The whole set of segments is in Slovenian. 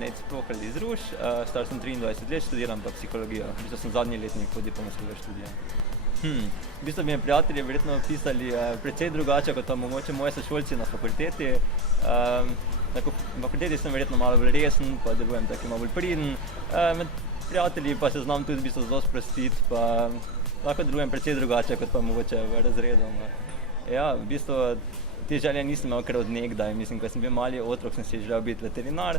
Nejc Prokl iz Ruš, star sem 23 let, študiram pa psihologijo. V bistvu sem zadnji letnik podiplomskega študija. V bistvu bi mi prijatelji verjetno pisali precej drugače kot pa mogoče moji sošolci na fakulteti. Na fakulteti sem verjetno malo bolj resen, pa delujem tako malo bolj priden. Med prijatelji pa se znam tudi v bistvu zelo sprostiti, pa lahko delujem precej drugače kot pa mogoče v razredu. Ja, v bistvu te želje nisem imel kar od nekdaj. Mislim, ko sem bil mali otrok, sem si želel biti veterinar.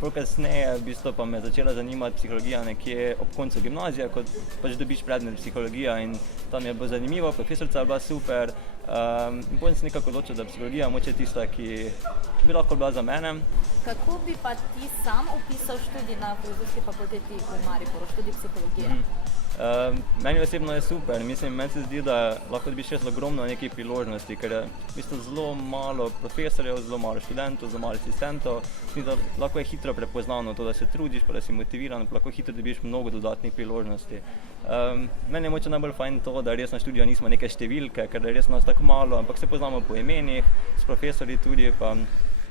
Pol kasneje v bistvu pa me začela zanimati psihologija nekje ob koncu gimnazije, ko pač dobiš predmet psihologija in tam je bilo zanimivo, profesorica je bila super. In potem sem nekako odločil, da psihologija mogoče tista, ki bi lahko bila za mene. Kako bi pa ti sam opisal študij na Filozofski fakulteti v Mariboru, študij psihologije? Meni osebno je super. Mislim, meni se zdi, da lahko dobiš res ogromno nekih priložnosti, ker je v bistvu zelo malo profesorjev, zelo malo študentov, zelo malo asistentov. Mislim, da lahko je hitro prepoznavno to, da se trudiš, pa da si motiviran, pa lahko hitro dobiš mnogo dodatnih priložnosti. Meni je mogoče najbolj fajn to, da res na študiju nismo neke številke, ker je res nas tako malo, ampak se poznamo po imenih, s profesorji tudi, pa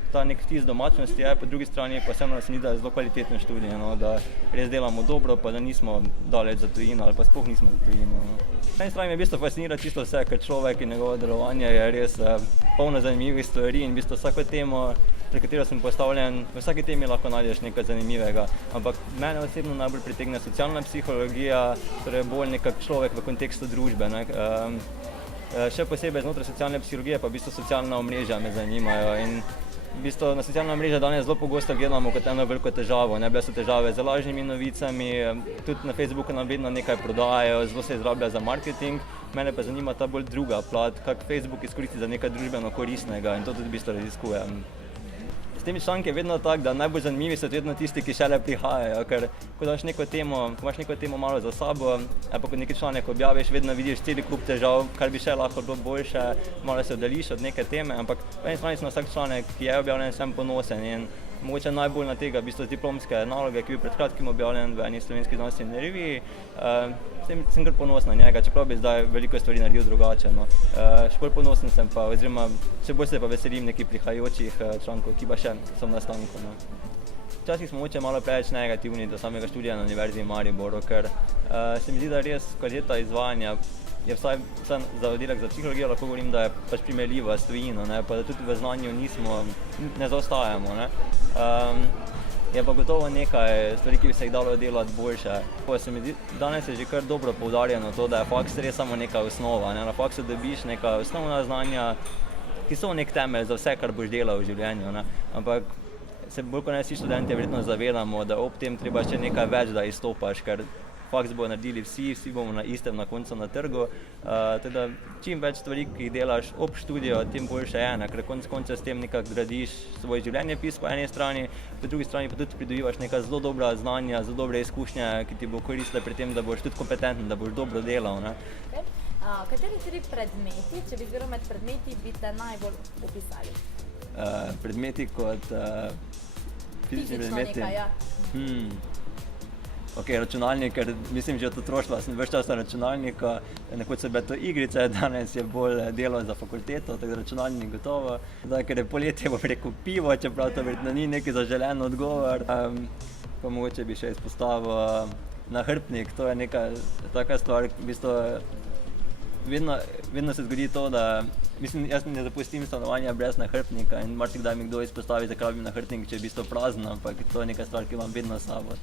ta nek vtis domačnosti je, po drugi strani pa vseeno se mi zdi, da je zelo kvaliteten študij, da res delamo dobro, pa da nismo daleč za tujino ali pa sploh nismo za tujino. Na eni strani me v bistvu fascinira čisto vse, ker človek in njegovo delovanje je res polno zanimivih stvari in v bistvu vsako temo, pri katero sem postavljen, v vsaki temi lahko najdeš nekaj zanimivega. Ampak mene osebno najbolj pritegne socialna psihologija, torej bolj nekak človek v kontekstu družbe. Še posebej znotraj socialne psihologije pa v bistvu socialna omrežja me zanimajo in v bistvu na socialna omrežja danes zelo pogosto gledamo kot eno veliko težavo. Bile so težave z lažnimi novicami, tudi na Facebooku nam vedno nekaj prodajajo, zelo se izrablja za marketing. Mene pa zanima ta bolj druga plat, kako Facebook izkoristi za nekaj družbeno koristnega in to tudi v bistvu raziskujem. S temi članki je vedno tako, da najbolj zanimivi so vedno tisti, ki šele prihajajo, ker ko imaš neko temo malo za sabo, pa ko neki članek objaviš, vedno vidiš celi kup težav, kar bi še lahko bilo boljše, malo se oddališ od neke teme, ampak po eni strani sem na vsak članek, ki je objavljen, sem ponosen in mogoče najbolj na tega v bistvu diplomske naloge, ki je bil pred kratkim objavljen v eni slovenski znanstveni reviji. Sem kar ponosen na njega, čeprav bi zdaj veliko stvari naredil drugače. Še bolj ponosen sem pa, oziroma še bolj se pa veselim nekih prihajajočih člankov, ki pa še so v nastanku. Včasih smo mogoče malo preveč negativni do samega študija na Univerzi v Mariboru, ker se mi zdi, da res kvaliteta izvajanja je vsaj za oddelek za psihologijo lahko govorim, da je pač primerljiva s tujino, pa da tudi v znanju ne zaostajamo. Je pa gotovo nekaj stvari, ki bi se jih dalo delati boljše. Se mi zdi, danes je že kar dobro poudarjeno to, da je faks res samo neka osnova. Na faksu dobiš neka osnovna znanja, ki so nek temelj za vse, kar boš delal v življenju. Ampak se bolj kot ne vsi študenti verjetno zavedamo, da ob tem treba še nekaj več, da izstopaš, ker faks bodo naredili vsi bomo na istem na koncu na trgu. Teda čim več stvari, ki jih delaš ob študiju, tem boljše je, ker konec konca s tem nekako gradiš svoj življenjepis po eni strani, po drugi strani pa tudi pridobivaš neka zelo dobra znanja, zelo dobre izkušnje, ki ti bo koristile pri tem, da boš tudi kompetenten, da boš dobro delal. Kateri 3 predmeti, če bi izbiral med predmeti, bi te najbolj opisali? Predmeti kot fizični predmeti? Nekaj, ja. Ok, računalnik, ker mislim, že od otroštva sem ves čas na računalniku, nekoč so bile to igrice, danes je bolj delo za fakulteto, tako da računalnik gotovo. Zdaj, ker je poletje, bo rekel pivo, čeprav to verjetno ni neki zaželen odgovor. Pa mogoče bi še izpostavil nahrbtnik, to je neka taka stvar, v bistvu vedno se zgodi to, da mislim, jaz ne zapustim stanovanja brez nahrbtnika in marsikdaj mi kdo izpostavi, zakaj bi nahrbtnik, če je v bistvu prazen, ampak to je neka stvar, ki imam vedno s sabo.